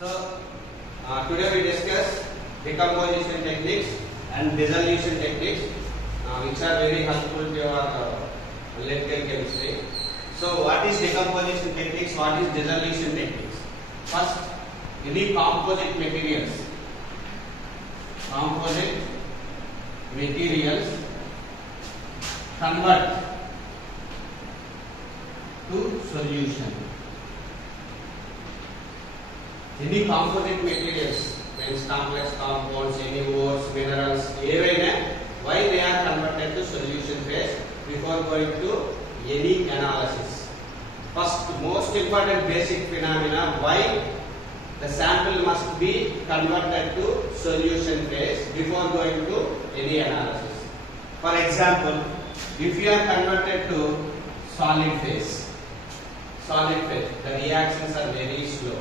Today we discuss decomposition techniques and dissolution techniques, which are very helpful to your electrical chemistry. So, what is decomposition techniques? What is dissolution techniques? First, any composite materials convert to solution. Any composite materials, means complex compounds, any ores, minerals, why they are converted to solution phase before going to any analysis. First, most important basic phenomena, why the sample must be converted to solution phase before going to any analysis. For example, if you are converted to solid phase, the reactions are very slow.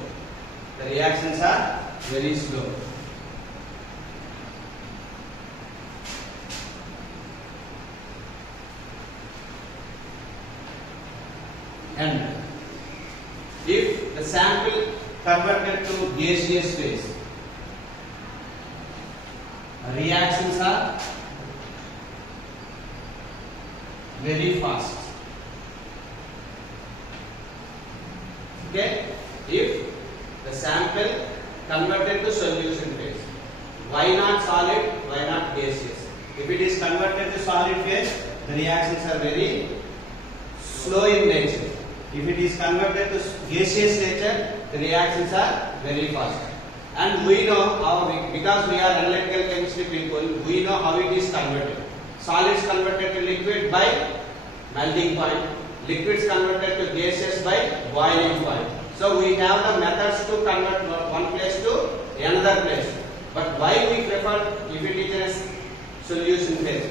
And if the sample converted to gaseous phase, reactions are very fast. Okay? If the sample converted to solution phase, why not solid, why not gaseous? If it is converted to solid phase, the reactions are very slow in nature. If it is converted to gaseous nature, the reactions are very fast. And we know how, because we are analytical chemistry people, we know how it is converted. Solids converted to liquid by melting point, liquids converted to gaseous by boiling point. So we have the methods to convert one place to another place. But why we prefer if it is a solution phase?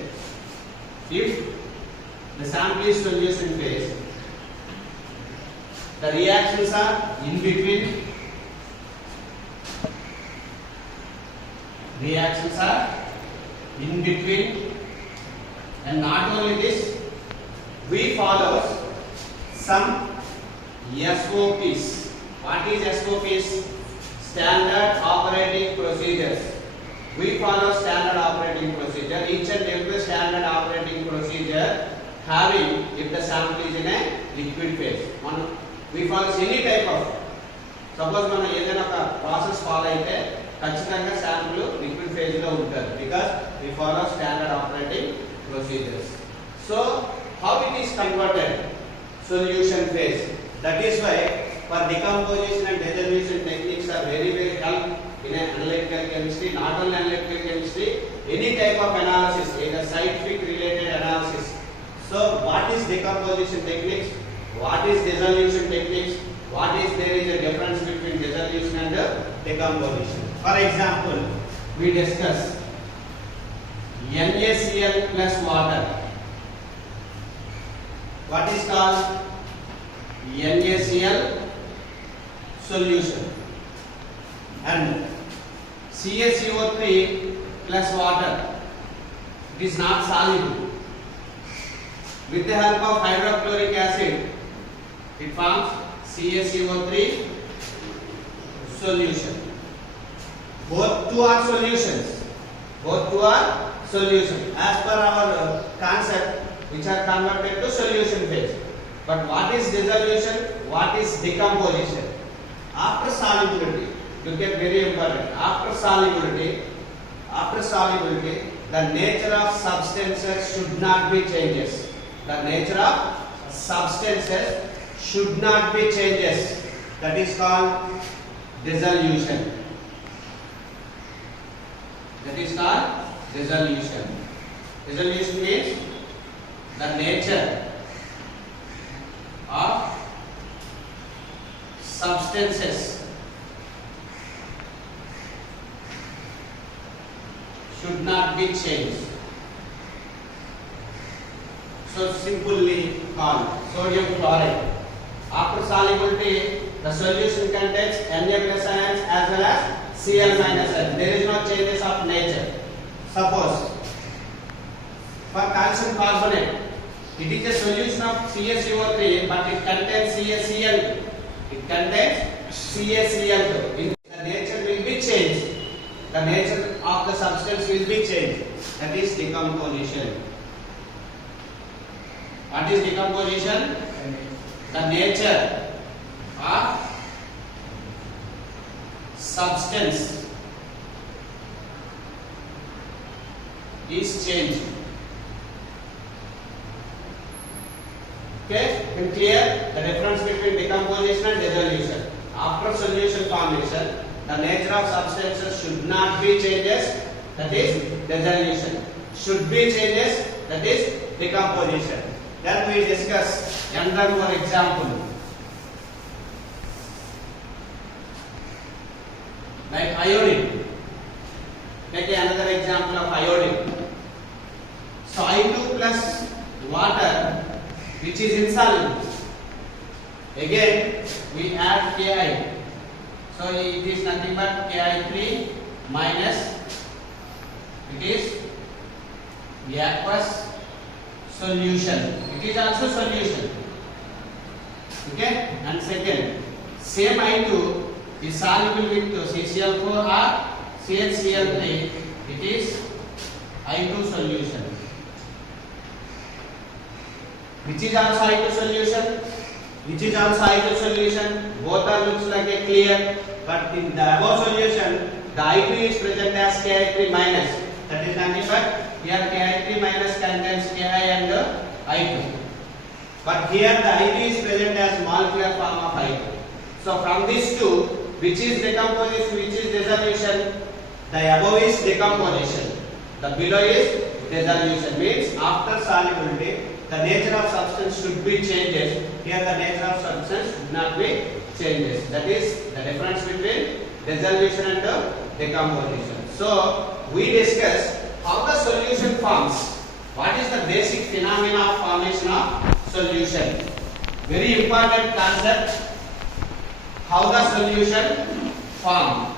If the sample is solution phase, the reactions are in between. And not only this, we follow some SOPs. What is SOPs? Standard operating procedures. We follow standard operating procedure. Each and every standard operating procedure having, if the sample is in a liquid phase. We follow any type of, suppose మనం ఏదైనా ఒక process follow అయితే ఖచ్చితంగా sample liquid phase లో ఉంటుంది, because we follow standard operating procedures. So how it is converted? Solution phase. That is why for decomposition and dissolution techniques are very help in analytical chemistry. Not only analytical chemistry, any type of analysis, either scientific related analysis. So what is decomposition techniques? What is dissolution techniques? There is a difference between dissolution and decomposition. For example, we discuss NaCl plus water. What is called NaCl solution, and CaCO3 plus water. It is not soluble. With the help of hydrochloric acid, it forms CaCO3 solution. Both two are solutions. As per our concept, which are converted to solution phase. But what is dissolution? What is decomposition? After solubility, you get very important. After solubility, the nature of substances should not be changes. That is called dissolution. Dissolution means the nature of substances should not be changed. So simply called sodium chloride. After solubility, the solution contains Na plus ions as well as Cl minus ions. There is no changes of nature. Suppose for calcium carbonate, it is a solution of CaCO3, but it contains CaCl. It contains CaCl2. In the will be changed. That is decomposition. What is decomposition? The nature of substance is changed. Okay, and clear the difference between decomposition and dissolution. After solution formation, the nature of substances should not be changes, that is dissolution. Should be changes, that is decomposition. Then we discuss another more example. Like iodine. Take another example of iodine. So I2 plus water, which is insoluble. Again, we add Ki. So it is nothing but Ki3 minus, it is aqueous solution. It is also solution. Okay? And second, same I2 is soluble with CCl4 or CHCl3. It is I2 solution. Which is also I2 solution? Which is also I2 solution? Both are looks like a clear, but in the above solution, the I2 is present as Ki3 minus. That is nothing but here Ki3 minus contains Ki and I2. But here the I2 is present as molecular form of I2. So from these two, which is decomposition, which is dissolution? The above is decomposition. The below is dissolution. Means after solubility, the nature of substance should be changes. Here the nature of substance should not be changes. That is the difference between dissolution and decomposition. So we discussed how the solution forms. What is the basic phenomena of formation of solution? Very important concept. How the solution form.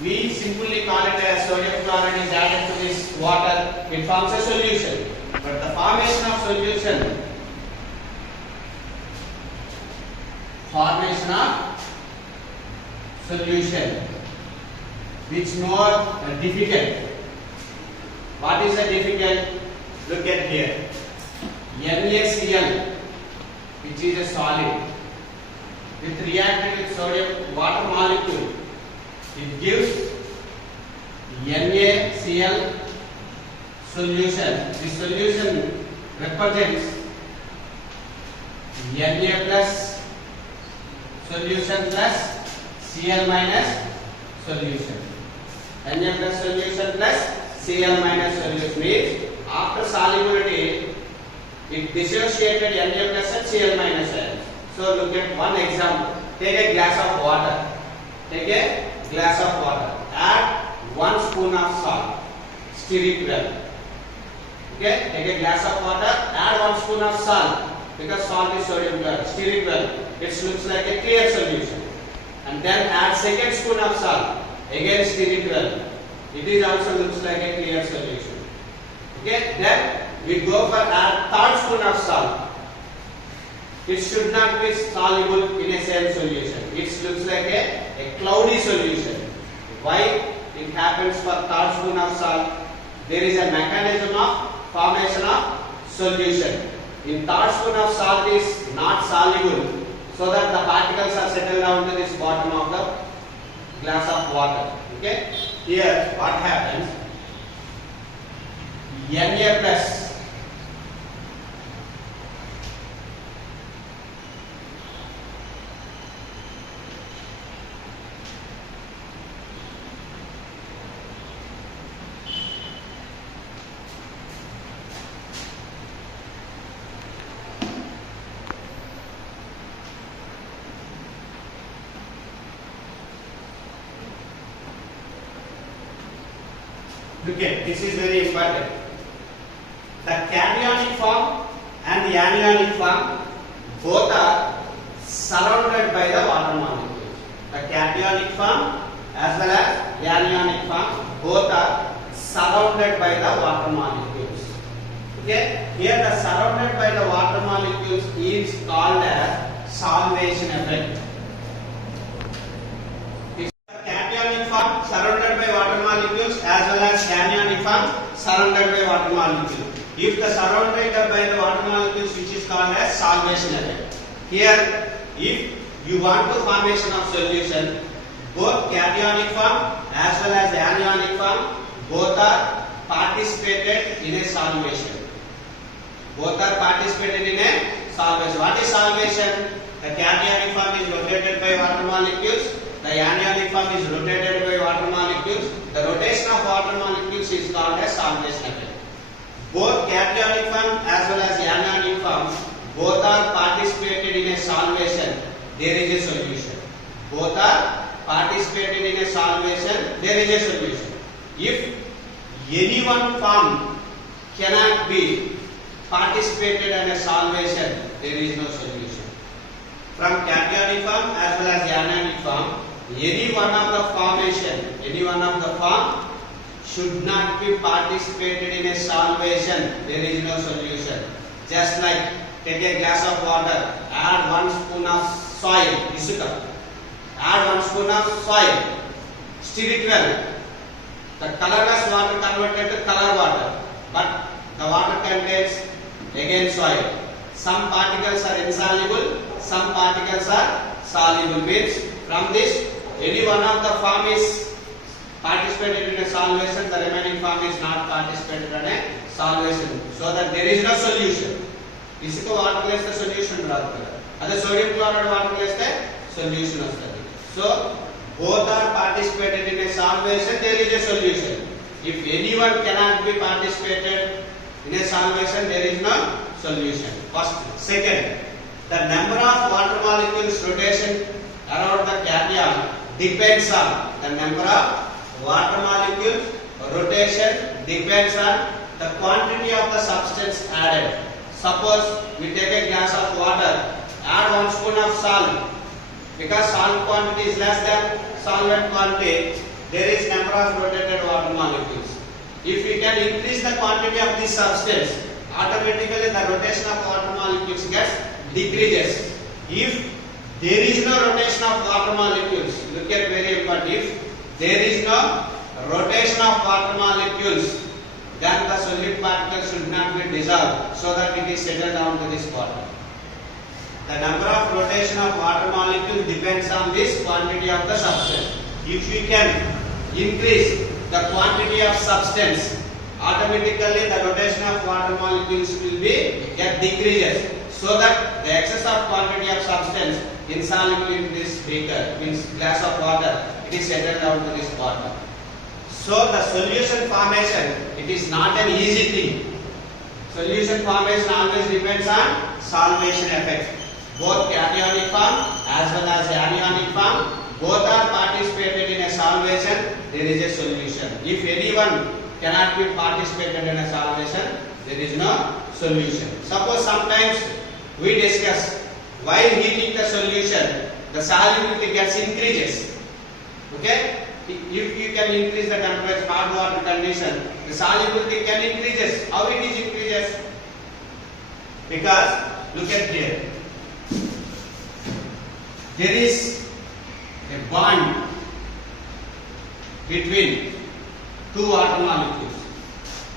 We simply call it as sodium chloride is added to this water. It forms a solution. But the formation of solution, which more difficult. What is the difficult? Look at here. NaCl, which is a solid, with reacted with sodium water molecule, it gives NaCl solution. This solution represents Na plus solution plus Cl minus solution. Na plus solution plus Cl minus solution means after solubility it dissociated Na plus and Cl minus ions. So look at one example. Take a glass of water. Take a glass of water. Add 1 spoon of salt. Stir it well. Okay, take a glass of water, add 1 spoon of salt, because salt is sodium chloride. Stir it well. It looks like a clear solution. And then add 2nd spoon of salt. Again stir it well. It is also looks like a clear solution. Okay, then we go for add 3rd spoon of salt. It should not be soluble in a same solution. It looks like a cloudy solution. Why it happens for 3rd spoon of salt? There is a mechanism of formation of solution. In 3rd spoon of salt is not soluble, so that the particles are settled down to this bottom of the glass of water. Okay. Here what happens? Na plus look at this is very important. The cationic form and the anionic form both are surrounded by the water molecules. The cationic form as well as anionic form both are surrounded by the water molecules. Okay, here the surrounded by the water molecules is called as solvation effect. Cationic form surrounded by water molecules as well as surrounded by water molecule. If the surrounded by the water molecules, which is called as solvation effect. Here, if you want to formation of solution, both cationic form as well as anionic form, both are participated in a solvation. Both are participated in a solvation. What is solvation? The cationic form is rotated by water molecules. The anionic form is rotated by water molecules. The rotation of water molecules is called as solvation effect. Both cationic form as well as anionic form, both are participated in a solvation. There is a solution. Both are participated in a solvation. There is a solution. If any one form cannot be participated in a solvation, there is no solution. From cationic form as well as anionic form, any one of the formation, any one of the form should not be participated in a solvation. There is no solution. Just like take a glass of water, add 1 spoon of soil, isuka. Add 1 spoon of soil, stir it well. The colorless water converted to color water, but the water contains again soil. Some particles are insoluble, some particles are soluble. Means from this, any one of the form is participated in a solvation, the remaining form is not participated in a solvation. So that there is no solution. Isuka water place the solution rather. Other sodium chloride water place the solution of study. So both are participated in a solvation, there is a solution. If anyone cannot be participated in a solvation, there is no solution. First. Second, the number of water molecules rotation around the cation depends on the number of water molecules rotation depends on the quantity of the substance added. Suppose we take a glass of water, add 1 spoon of salt. Because salt quantity is less than solvent quantity, there is number of rotated water molecules. If we can increase the quantity of this substance, automatically the rotation of water molecules gets decreases. If there is no rotation of water molecules, look at very important. If there is no rotation of water molecules, then the solid particles should not be dissolved, so that it is settled down to this water. The number of rotation of water molecule depends on this quantity of the substance. If we can increase the quantity of substance, automatically the rotation of water molecules will be get decreases, so that the excess of quantity of substance insoluble in this beaker, means glass of water, it is settled down to this water. So the solution formation, it is not an easy thing. Solution formation always depends on solvation effect. Both cationic form as well as anionic form, both are participated in a solvation, there is a solution. If anyone cannot be participated in a solvation, there is no solution. Suppose sometimes we discuss, while heating the solution, the solubility gets increases. Okay? If you can increase the temperature, hard water condition, the solubility can increases. How it is increases? Because look at here. There is a bond between two water molecules.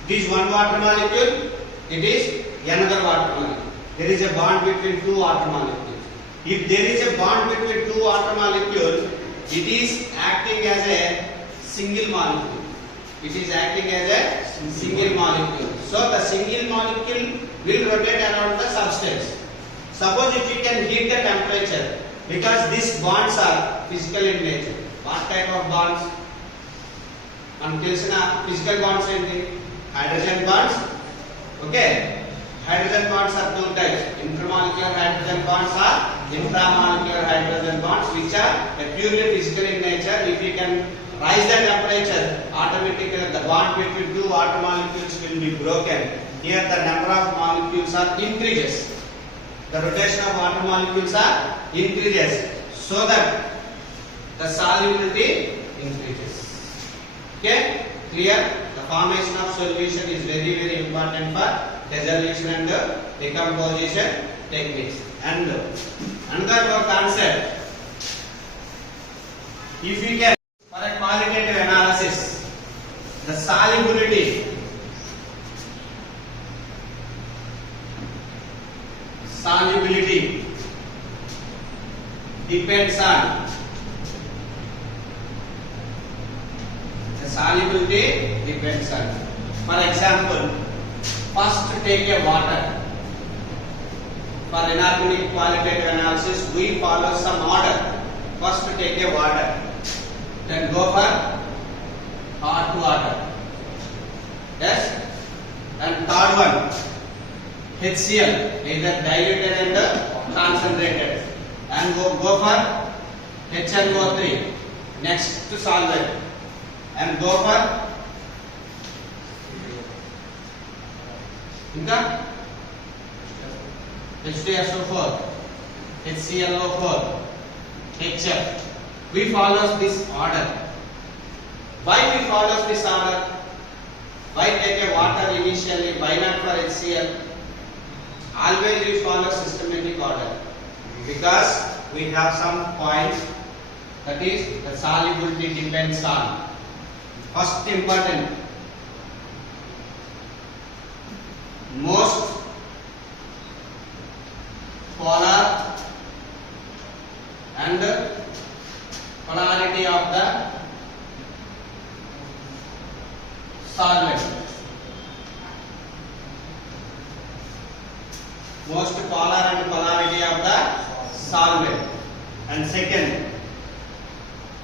This one water molecule, it is another water molecule. There is a bond between two water molecules. If there is a bond between two water molecules, it is acting as a single molecule. It is acting as a single molecule. So the single molecule will rotate around the substance. Suppose if you can heat the temperature, because these bonds are physical in nature. What type of bonds? Physical bonds ఏంటి? Hydrogen bonds. Okay. Hydrogen bonds are two types. Intermolecular hydrogen bonds are intramolecular hydrogen bonds, which are purely physical in nature. If you can rise the temperature, automatically the bond between two water molecules will be broken. Here the number of molecules are increases. The rotation of water molecules are increases, so that the solubility increases. Okay, clear? The formation of solution is very, very important for dissolution and decomposition techniques. And another concept, if we can, for a qualitative analysis, the solubility solubility depends on. For example, first take a water. For inorganic qualitative analysis, we follow some order. First take a water, then go for hot water. Yes? And third one, HCl, either diluted and concentrated. And go for HNO3, next to solvent. And go for H2SO4, HClO4, HF. We follow this order. Why we follow this order? Why take a water initially? Why not for HCl? Always we follow systematic order. Because we have some points, that is the solubility depends on. First important, most polar and polarity of the solvent. Most polar and polarity of the solvent. And second,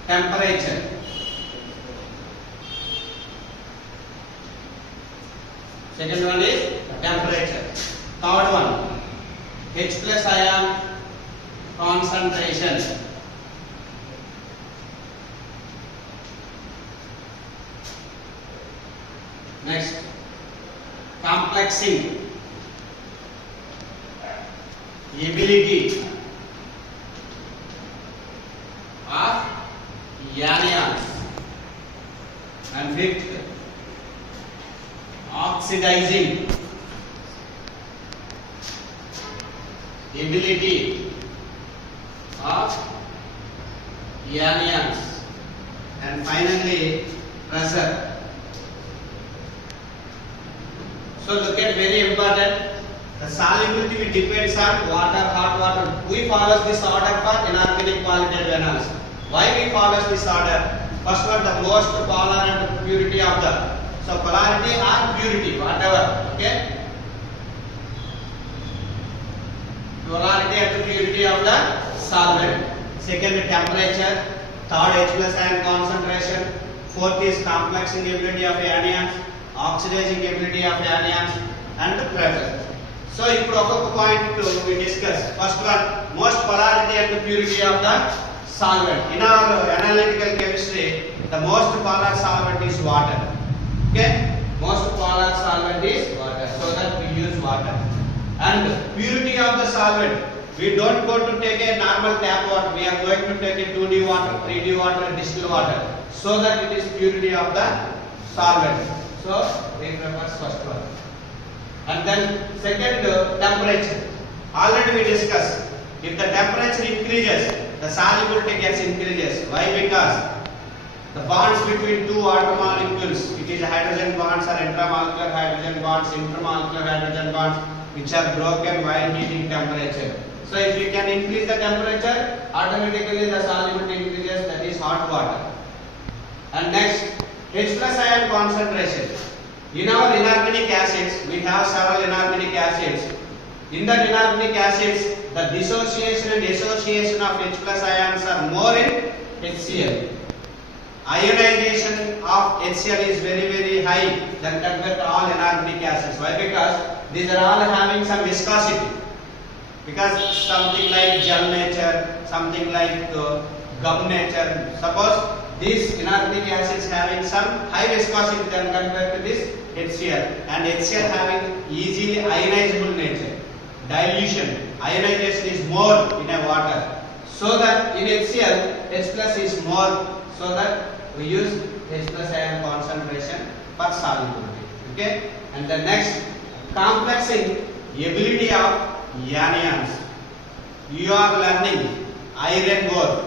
temperature. Second one is temperature. Third one, H plus ion concentration. Next, complexing ability of anions. And fifth, oxidizing ability of anions. And finally, pressure. So look at very important. The solubility depends on water, hot water. We follow this order for inorganic qualitative analysis. Why we follow this order? First one, the most polar and purity of the. So polarity or purity, whatever. Okay. Polarity and purity of the solvent. Second, temperature. Third, H plus ion concentration. Fourth is complexing ability of anions, oxidizing ability of anions, and pressure. So ఇప్పుడు ఒక్కొక్క point we discuss. First one, most polarity and purity of the solvent. In our analytical chemistry, the most polar solvent is water. Okay, most polar solvent is water, so that we use water. And purity of the solvent, we don't go to take a normal tap water, we are going to take a 2D water, 3D water, distilled water, so that it is purity of the solvent. So we prefer first one. And then second, temperature. Already we discussed, if the temperature increases, the solubility gets increases. Why? Because the bonds between two water molecules, it is hydrogen bonds or intramolecular hydrogen bonds, intermolecular hydrogen bonds, which are broken while heating temperature. So if you can increase the temperature, automatically the solubility increases, that is hot water. And next, H plus ion concentration. In our inorganic acids, we have several inorganic acids. In the inorganic acids, the dissociation and association of H plus ions are more in HCl. Ionization of HCl is very high than compared to all inorganic acids. Why? Because these are all having some viscosity. Because something like gel nature, something like gum nature. Suppose these inorganic acids having some high viscosity than compared to this HCl, and HCl having easily ionizable nature. Dilution, ionization is more in a water. So that in HCl, H plus is more, so that we use H plus ion concentration for solubility. Okay? And the next, complexing ability of anions. You are learning iron ore.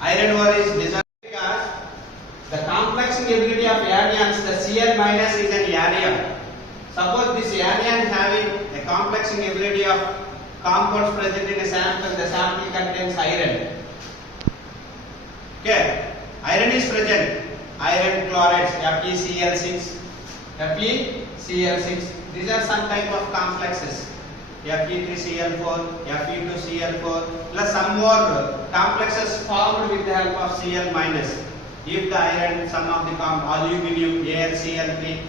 Iron ore is designed because the complexing ability of anions, the Cl minus is an anion. Suppose this anion having a complexing ability of compounds present in a sample, the sample contains iron. Okay, iron is present. iron chlorides FeCl6, FeCl6. These are some type of complexes. Fe3Cl4, Fe2Cl4, plus some more complexes formed with the help of Cl minus. If the iron, some of the aluminium, AlCl3,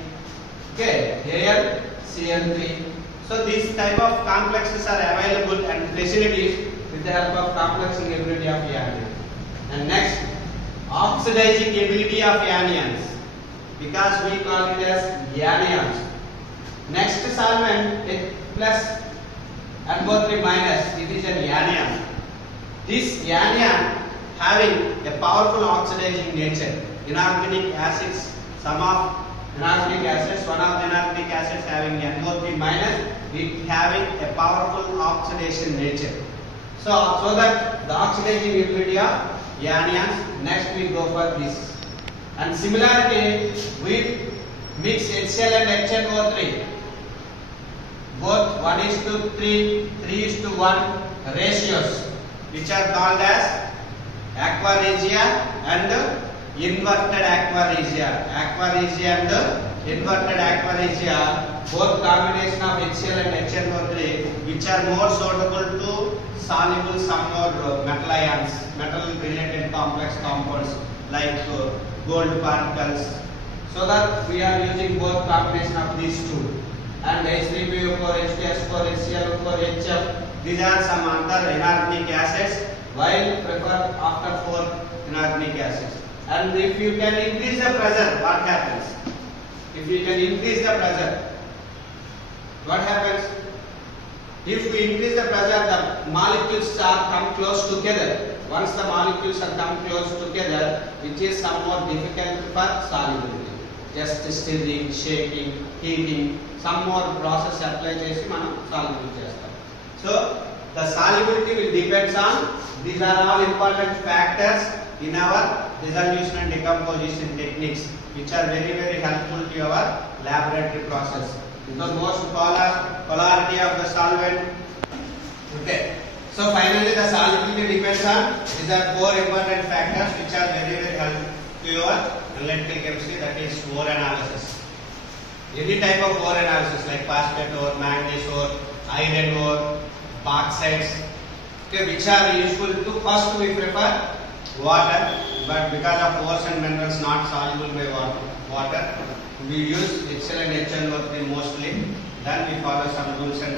okay, AlCl3. So these type of complexes are available and facilities with the help of complexing ability of anions. And next, oxidizing ability of anions, because we call it as anions. Next solvent plus NO3 minus, it is an anion. This anion having a powerful oxidizing nature. Inorganic acids, some of inorganic acids, one of the inorganic acids having NO3 minus, it having a powerful oxidation nature. So that the oxidizing ability of anions. Next we go for this. And similarly, we mix HCl and HNO3. Both 1:3, 3:1 ratios, which are called as aqua regia and inverted aqua regia. Aqua regia and inverted aqua regia, both combination of HCl and HNO3, which are more suitable to soluble some more metal ions, metal related complex compounds like gold particles. So that we are using both combination of these two. And H3PO4, H2S4, HCl4, HF, these are some other inorganic acids, while prefer after 4 inorganic acids. And if you can increase the pressure, what happens? If you can increase the pressure, what happens? If we increase the pressure, the molecules are come close together. Once the molecules are come close together, it is somewhat difficult for solubility. Just stirring, shaking, heating, some more process apply చేసి మనం soluble చేస్తాం. So the solubility will depends on, these are all important factors in our dissolution and decomposition techniques, which are very very helpful to our laboratory process. The most polarity of the solvent. Okay. So finally the solubility depends on, these are 4 important factors which are very very helpful to your analytical chemistry, that is ore analysis. Any type of ore analysis like phosphate ore, manganese ore, iron ore, bauxites, okay, which are useful to, first we prefer water, but because of ores and minerals not soluble by water, we use HCl and HNO3 mostly. Then we follow some rules and